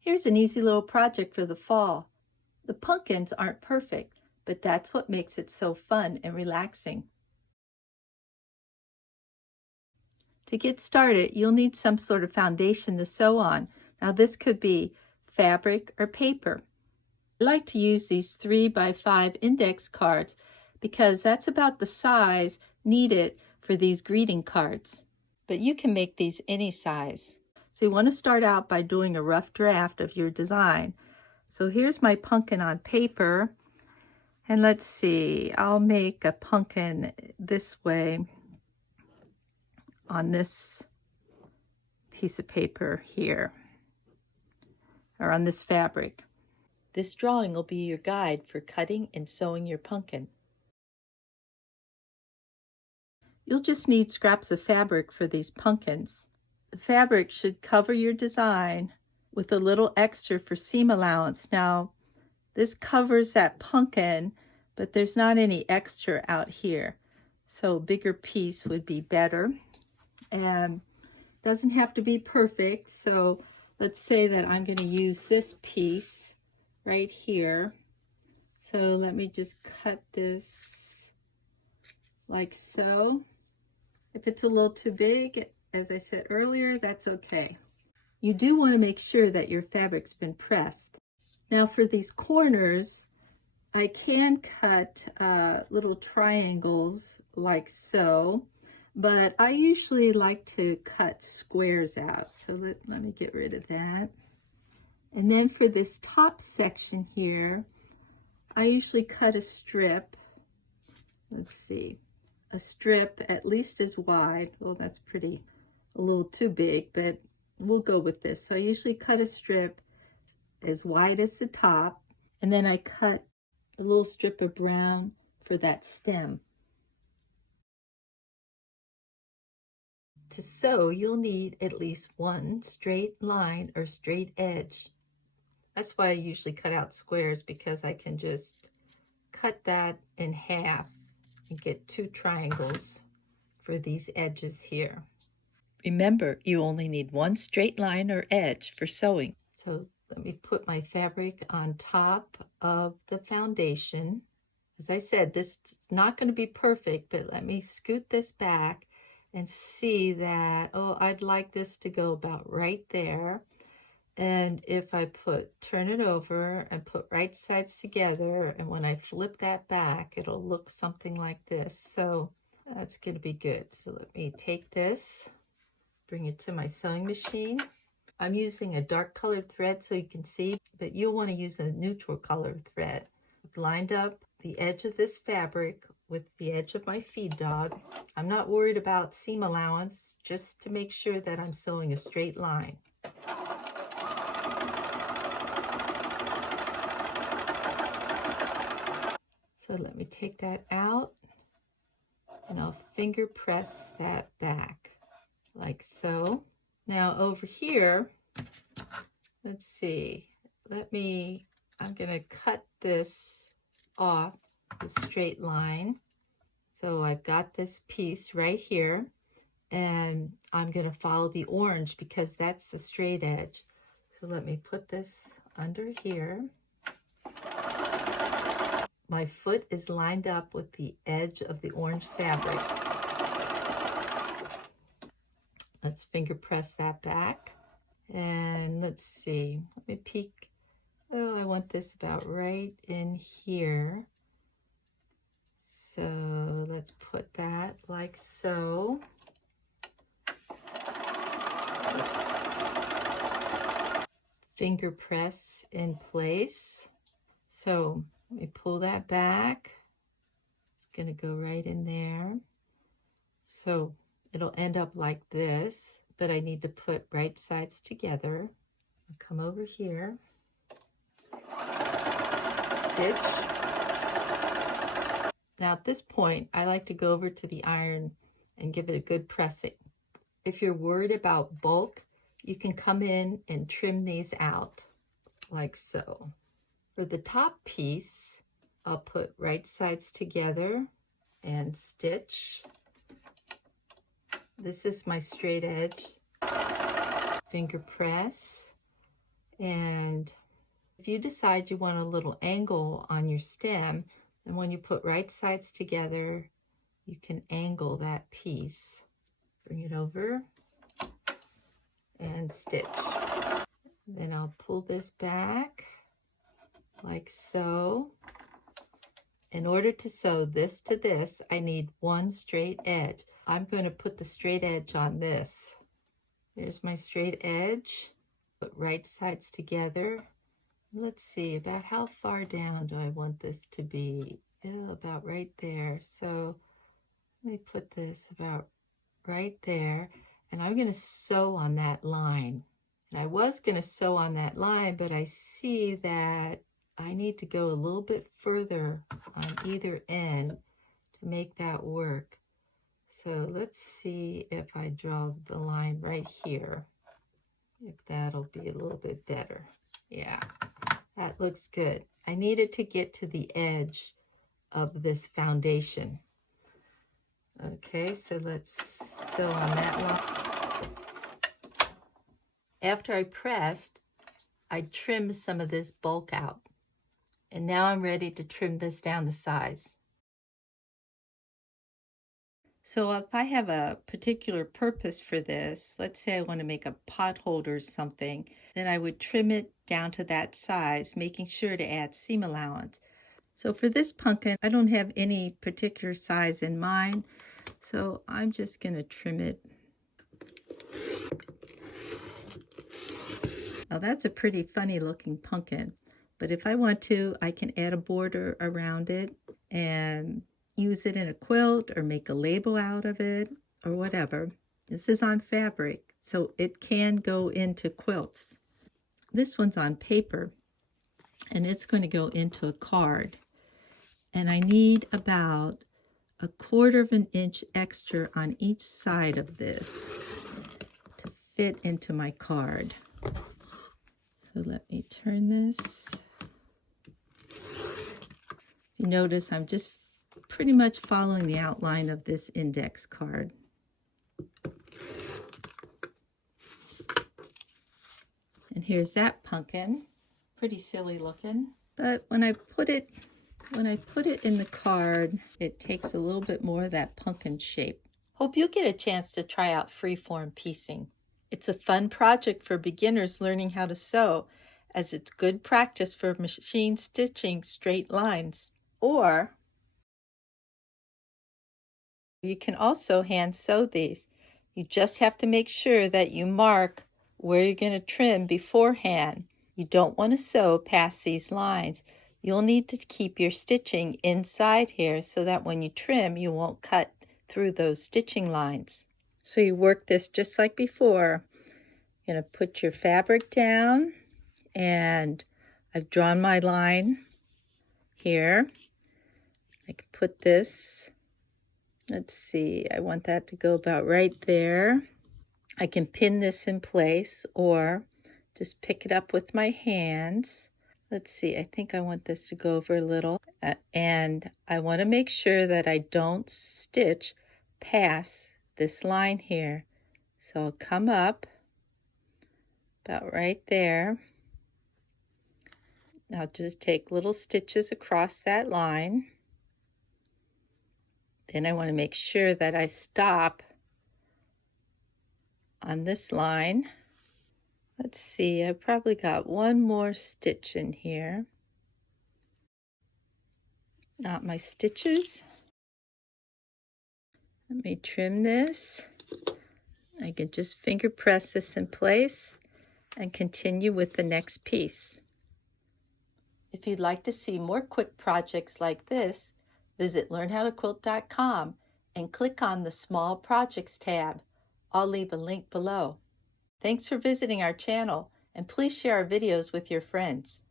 Here's an easy little project for the fall. The pumpkins aren't perfect, but that's what makes it so fun and relaxing. To get started, you'll need some sort of foundation to sew on. Now this could be fabric or paper. I like to use these 3x5 index cards because that's about the size needed for these greeting cards. But you can make these any size. So you want to start out by doing a rough draft of your design. So here's my pumpkin on paper. And let's see, I'll make a pumpkin this way on this piece of paper here, or on this fabric. This drawing will be your guide for cutting and sewing your pumpkin. You'll just need scraps of fabric for these pumpkins. The fabric should cover your design with a little extra for seam allowance. Now, this covers that pumpkin, but there's not any extra out here. So a bigger piece would be better. And doesn't have to be perfect. So let's say that I'm going to use this piece right here. So let me just cut this like so. If it's a little too big, as I said earlier, that's okay. You do want to make sure that your fabric's been pressed. Now for these corners, I can cut little triangles like so, but I usually like to cut squares out. So let me get rid of that. And then for this top section here, I usually cut a strip. Let's see, a strip at least as wide. Well, that's a little too big, but we'll go with this. So I usually cut a strip as wide as the top, and then I cut a little strip of brown for that stem. To sew, you'll need at least one straight line or straight edge. That's why I usually cut out squares, because I can just cut that in half and get 2 triangles for these edges here. Remember, you only need one straight line or edge for sewing. So let me put my fabric on top of the foundation. As I said, this is not going to be perfect, but let me scoot this back and see that, oh, I'd like this to go about right there. And if I turn it over and put right sides together, and when I flip that back, it'll look something like this. So that's going to be good. So let me take this, bring it to my sewing machine. I'm using a dark colored thread so you can see, but you'll want to use a neutral colored thread. I've lined up the edge of this fabric with the edge of my feed dog. I'm not worried about seam allowance, just to make sure that I'm sewing a straight line. So let me take that out, and I'll finger press that back like so. Now over here, let's see, I'm gonna cut this off the straight line. So I've got this piece right here, and I'm gonna follow the orange because that's the straight edge. So let me put this under here. My foot is lined up with the edge of the orange fabric. Let's finger press that back. And let's see, let me peek. Oh, I want this about right in here. So let's put that like so. Oops. Finger press in place. So let me pull that back. It's gonna go right in there. So it'll end up like this, but I need to put right sides together. I'll come over here, stitch. Now at this point, I like to go over to the iron and give it a good pressing. If you're worried about bulk, you can come in and trim these out like so. For the top piece, I'll put right sides together and stitch. This is my straight edge. Finger press And if you decide you want a little angle on your stem, and when you put right sides together, you can angle that piece. Bring it over and stitch. Then I'll pull this back like so. In order to sew this to this, I need one straight edge. I'm going to put the straight edge on this. There's my straight edge. Put right sides together. Let's see, about how far down do I want this to be? Oh, about right there. So let me put this about right there. And I'm going to sew on that line. And I was going to sew on that line, but I see that I need to go a little bit further on either end to make that work. So let's see if I draw the line right here, if that'll be a little bit better. Yeah, that looks good. I needed to get to the edge of this foundation. Okay, so let's sew on that one. After I pressed, I trimmed some of this bulk out. And now I'm ready to trim this down the size. So if I have a particular purpose for this, let's say I want to make a pot holder or something, then I would trim it down to that size, making sure to add seam allowance. So for this pumpkin, I don't have any particular size in mind, so I'm just going to trim it. Now that's a pretty funny looking pumpkin. But if I want to, I can add a border around it and use it in a quilt or make a label out of it or whatever. This is on fabric, so it can go into quilts. This one's on paper, and it's going to go into a card. And I need about 1/4 of an inch extra on each side of this to fit into my card. So let me turn this. You notice I'm just pretty much following the outline of this index card. And here's that pumpkin. Pretty silly looking. But when I put it in the card, it takes a little bit more of that pumpkin shape. Hope you'll get a chance to try out freeform piecing. It's a fun project for beginners learning how to sew, as it's good practice for machine stitching straight lines. Or you can also hand sew these. You just have to make sure that you mark where you're going to trim beforehand. You don't want to sew past these lines. You'll need to keep your stitching inside here so that when you trim, you won't cut through those stitching lines. So you work this just like before. You're going to put your fabric down, and I've drawn my line here. I can put this, let's see, I want that to go about right there. I can pin this in place or just pick it up with my hands. Let's see, I think I want this to go over a little. And I want to make sure that I don't stitch past this line here. So I'll come up about right there. I'll just take little stitches across that line. Then I want to make sure that I stop on this line. Let's see, I probably got one more stitch in here. Not my stitches. Let me trim this. I can just finger press this in place and continue with the next piece. If you'd like to see more quick projects like this, visit learnhowtoquilt.com and click on the Small Projects tab. I'll leave a link below. Thanks for visiting our channel, and please share our videos with your friends.